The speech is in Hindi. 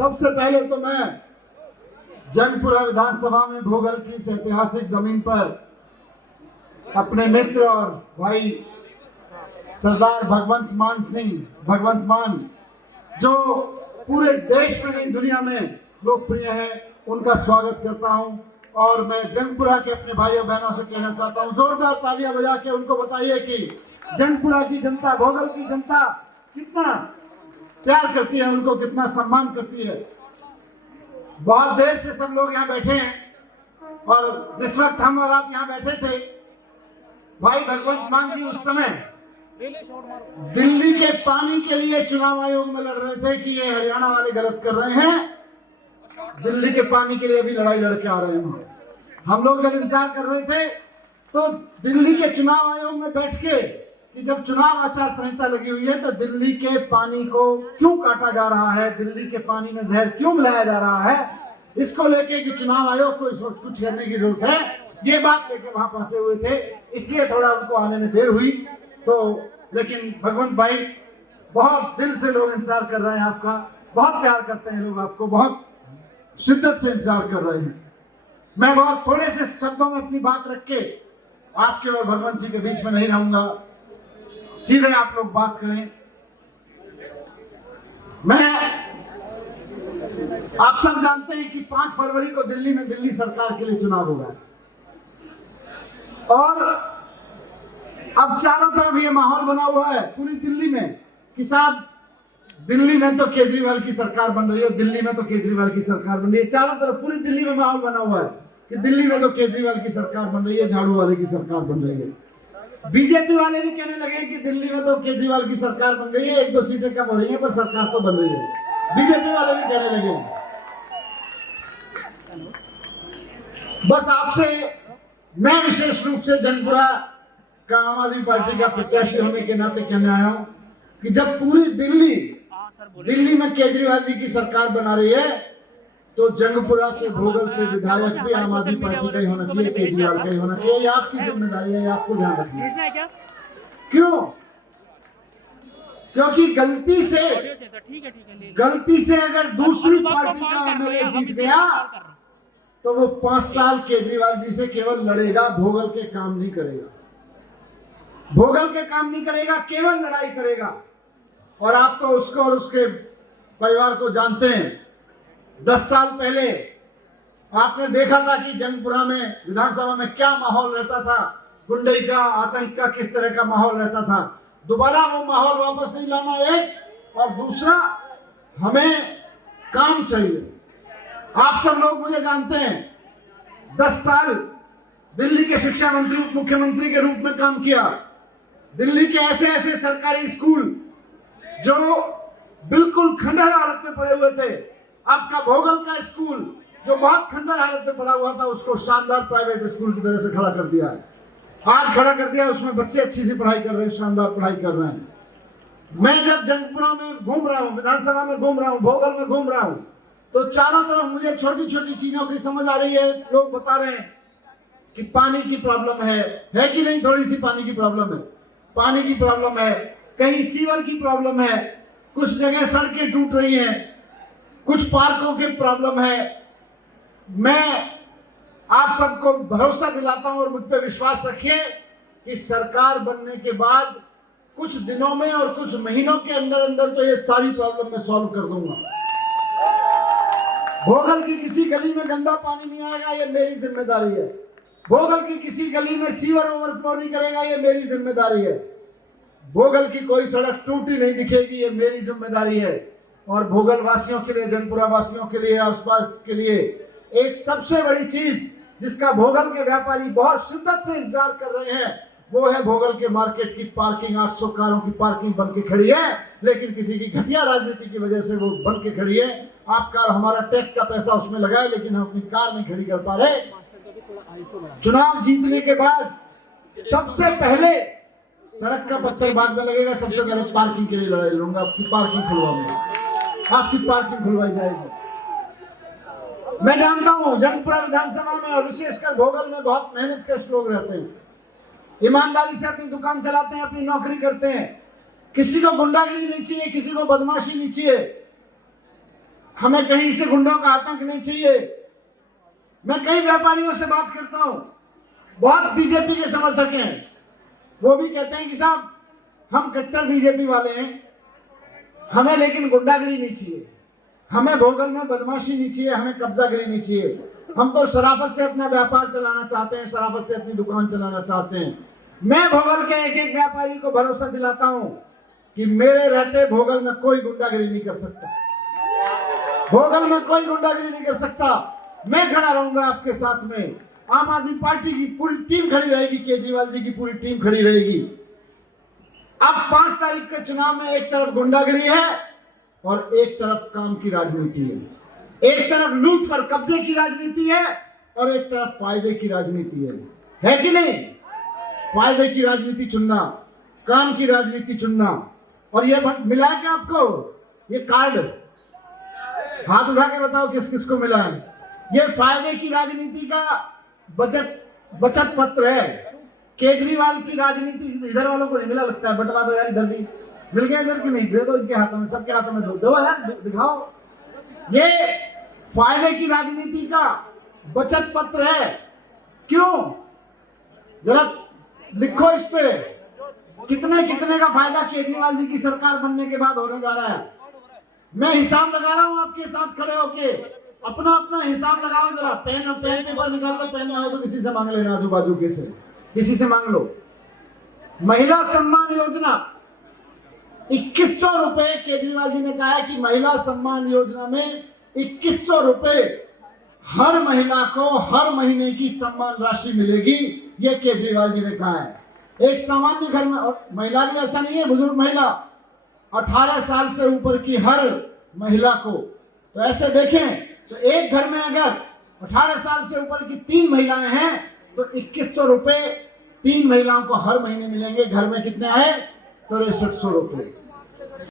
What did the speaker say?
सबसे पहले तो मैं जंगपुरा विधानसभा में भोगल की इस ऐतिहासिक जमीन पर अपने मित्र और भाई सरदार भगवंत मान सिंह भगवंत मान, जो पूरे देश में नहीं दुनिया में लोकप्रिय है, उनका स्वागत करता हूं। और मैं जंगपुरा के अपने भाइयों बहनों से कहना चाहता हूं, जोरदार तालियां बजा के उनको बताइए कि जंगपुरा की जनता, भोगल की जनता कितना प्यार करती है, उनको कितना सम्मान करती है। बहुत देर से सब लोग यहाँ बैठे हैं और जिस वक्त हम और आप यहाँ बैठे थे, भाई भगवंत मान जी उस समय दिल्ली के पानी के लिए चुनाव आयोग में लड़ रहे थे कि ये हरियाणा वाले गलत कर रहे हैं, दिल्ली के पानी के लिए भी लड़ाई लड़के आ रहे हैं। हम लोग जब इंतजार कर रहे थे तो दिल्ली के चुनाव आयोग में बैठ के कि जब चुनाव आचार संहिता लगी हुई है तो दिल्ली के पानी को क्यों काटा जा रहा है, दिल्ली के पानी में जहर क्यों मिलाया जा रहा है, इसको लेके कि चुनाव आयोग को इस वक्त कुछ करने की जरूरत है, ये बात लेके वहां पहुंचे हुए थे। इसलिए थोड़ा उनको आने में देर हुई। तो लेकिन भगवंत भाई, बहुत दिल से लोग इंतजार कर रहे हैं आपका, बहुत प्यार करते हैं लोग आपको, बहुत शिद्दत से इंतजार कर रहे हैं। मैं बहुत थोड़े से शब्दों में अपनी बात रख के आपके और भगवंत जी के बीच में नहीं रहूंगा, सीधे आप लोग बात करें। मैं, आप सब जानते हैं कि 5 फरवरी को दिल्ली में दिल्ली सरकार के लिए चुनाव हो रहा है और अब चारों तरफ ये माहौल बना हुआ है पूरी दिल्ली में कि साहब दिल्ली में तो केजरीवाल की सरकार बन रही है, दिल्ली में तो केजरीवाल की सरकार बन रही है। चारों तरफ पूरी दिल्ली में माहौल बना हुआ है कि दिल्ली में तो केजरीवाल की सरकार बन रही है, झाड़ू वाले की सरकार बन रही है। बीजेपी वाले भी कहने लगे कि दिल्ली में तो केजरीवाल की सरकार बन रही है, 1-2 सीटें कम हो रही हैं पर सरकार तो बन रही है। बीजेपी वाले भी कहने लगे। बस आपसे मैं विशेष रूप से जंगपुरा का आम आदमी पार्टी का प्रत्याशी होने के नाते कहने आया हूं कि जब पूरी दिल्ली में केजरीवाल जी की सरकार बना रही है तो जंगपुरा से, भोगल से विधायक भी आम आदमी पार्टी का ही होना चाहिए, केजरीवाल का ही होना चाहिए। ये आपकी जिम्मेदारी है, आपको ध्यान रखना है। क्यों? क्योंकि गलती से अगर दूसरी पार्टी का एमएलए जीत गया तो वो 5 साल केजरीवाल जी से केवल लड़ेगा, भोगल के काम नहीं करेगा, भोगल के काम नहीं करेगा, केवल लड़ाई करेगा। और आप तो उसको और उसके परिवार को जानते हैं। 10 साल पहले आपने देखा था कि जंगपुरा में विधानसभा में क्या माहौल रहता था, गुंडई का, आतंक का किस तरह का माहौल रहता था। दोबारा वो माहौल वापस नहीं लाना, एक, और दूसरा हमें काम चाहिए। आप सब लोग मुझे जानते हैं, 10 साल दिल्ली के शिक्षा मंत्री, उप मुख्यमंत्री के रूप में काम किया। दिल्ली के ऐसे ऐसे सरकारी स्कूल जो बिल्कुल खंडहर हालत में पड़े हुए थे, आपका भोगल का स्कूल जो बहुत खंडहर हालत में पड़ा हुआ था, उसको शानदार प्राइवेट स्कूल की तरह से खड़ा कर दिया है। आज खड़ा कर दिया, उसमें बच्चे अच्छी सी पढ़ाई कर रहे हैं, शानदार पढ़ाई कर रहे हैं। मैं जब जंगपुरा में घूम रहा हूँ, विधानसभा में घूम रहा हूँ, भोगल में घूम रहा हूँ, तो चारों तरफ मुझे छोटी छोटी चीजों की समझ आ रही है। लोग बता रहे हैं कि पानी की प्रॉब्लम है कि नहीं? थोड़ी सी पानी की प्रॉब्लम है, पानी की प्रॉब्लम है, कहीं सीवर की प्रॉब्लम है, कुछ जगह सड़कें टूट रही हैं, कुछ पार्कों की प्रॉब्लम है। मैं आप सबको भरोसा दिलाता हूं और मुझ पर विश्वास रखिए कि सरकार बनने के बाद कुछ दिनों में और कुछ महीनों के अंदर अंदर तो ये सारी प्रॉब्लम मैं सॉल्व कर दूंगा। भोगल की किसी गली में गंदा पानी नहीं आएगा, ये मेरी जिम्मेदारी है। भोगल की किसी गली में सीवर ओवरफ्लो नहीं करेगा, ये मेरी जिम्मेदारी है। भोगल की कोई सड़क टूटी नहीं दिखेगी, ये मेरी जिम्मेदारी है। और भोगल वासियों के लिए, जंगपुरा वासियों के लिए, आसपास के लिए एक सबसे बड़ी चीज जिसका भोगल के व्यापारी बहुत शिद्दत से इंतजार कर रहे हैं, वो है भोगल के मार्केट की पार्किंग। 800 कारों की पार्किंग बन के खड़ी है, लेकिन किसी की घटिया राजनीति की वजह से वो बन के खड़ी है। आपका हमारा टैक्स का पैसा उसमें लगा है, लेकिन हम अपनी कार नहीं खड़ी कर पा रहे। चुनाव जीतने के बाद सबसे पहले सड़क का पत्थर बाद में लगेगा, सबसे पहले पार्किंग के लिए लड़ाई लूंगा। आपकी पार्किंग खुलवाऊंगा, आपकी पार्किंग खुलवाई जाएगी। मैं जानता हूं जंगपुरा विधानसभा में और विशेषकर भोगल में बहुत मेहनत कश लोग रहते हैं, ईमानदारी से अपनी दुकान चलाते हैं, अपनी नौकरी करते हैं। किसी को गुंडागिरी नहीं चाहिए, किसी को बदमाशी नहीं चाहिए। हमें कहीं से गुंडों का आतंक नहीं चाहिए। मैं कई व्यापारियों से बात करता हूं, बहुत बीजेपी के समर्थक हैं, वो भी कहते हैं कि साहब हम कट्टर बीजेपी वाले हैं, हमें लेकिन गुंडागिरी नहीं चाहिए, हमें भोगल में बदमाशी नहीं चाहिए, हमें कब्जागिरी नहीं चाहिए, हम तो शराफत से अपना व्यापार चलाना चाहते हैं, शराफत से अपनी दुकान चलाना चाहते हैं। मैं भोगल के एक एक व्यापारी को भरोसा दिलाता हूं कि मेरे रहते भोगल में कोई गुंडागिरी नहीं कर सकता, भोगल में कोई गुंडागिरी नहीं कर सकता। मैं खड़ा रहूंगा आपके साथ में, आम आदमी पार्टी की पूरी टीम खड़ी रहेगी, केजरीवाल जी की पूरी टीम खड़ी रहेगी। अब 5 तारीख के चुनाव में एक तरफ गुंडागिरी है और एक तरफ काम की राजनीति है, एक तरफ लूट कर कब्जे की राजनीति है और एक तरफ फायदे की राजनीति है कि नहीं? फायदे की राजनीति चुनना, काम की राजनीति चुनना। और ये मिला है क्या आपको ये कार्ड? हाथ उठा के बताओ किस किस को मिला है। ये फायदे की राजनीति का बचत पत्र है। केजरीवाल की राजनीति इधर वालों को नहीं मिला, लगता है बंटवा दो यार, इधर भी मिल गया, इधर की नहीं, दे दो इनके हाथों में, सबके हाथों में दो यार, दिखाओ। ये फायदे की राजनीति का बचत पत्र है। क्यों? जरा लिखो इस पे, कितने कितने का फायदा केजरीवाल जी की सरकार बनने के बाद होने जा रहा है। मैं हिसाब लगा रहा हूं आपके साथ खड़े होके, अपना अपना हिसाब लगाओ जरा। पेन पेपर निकाल लो, पेन ना हो तो किसी से मांग लेना, आजू बाजू के से किसी से मांग लो। महिला सम्मान योजना 2100 रुपए, केजरीवाल जी ने कहा है कि महिला सम्मान योजना में 2100 रुपए हर महिला को हर महीने की सम्मान राशि मिलेगी, ये केजरीवाल जी ने कहा है। एक सामान्य घर में, और महिला भी ऐसा नहीं है, बुजुर्ग महिला 18 साल से ऊपर की हर महिला को, तो ऐसे देखें तो एक घर में अगर 18 साल से ऊपर की 3 महिलाएं हैं तो 2100 रुपए 3 महिलाओं को हर महीने मिलेंगे। घर में कितने आए? 6300 रुपए।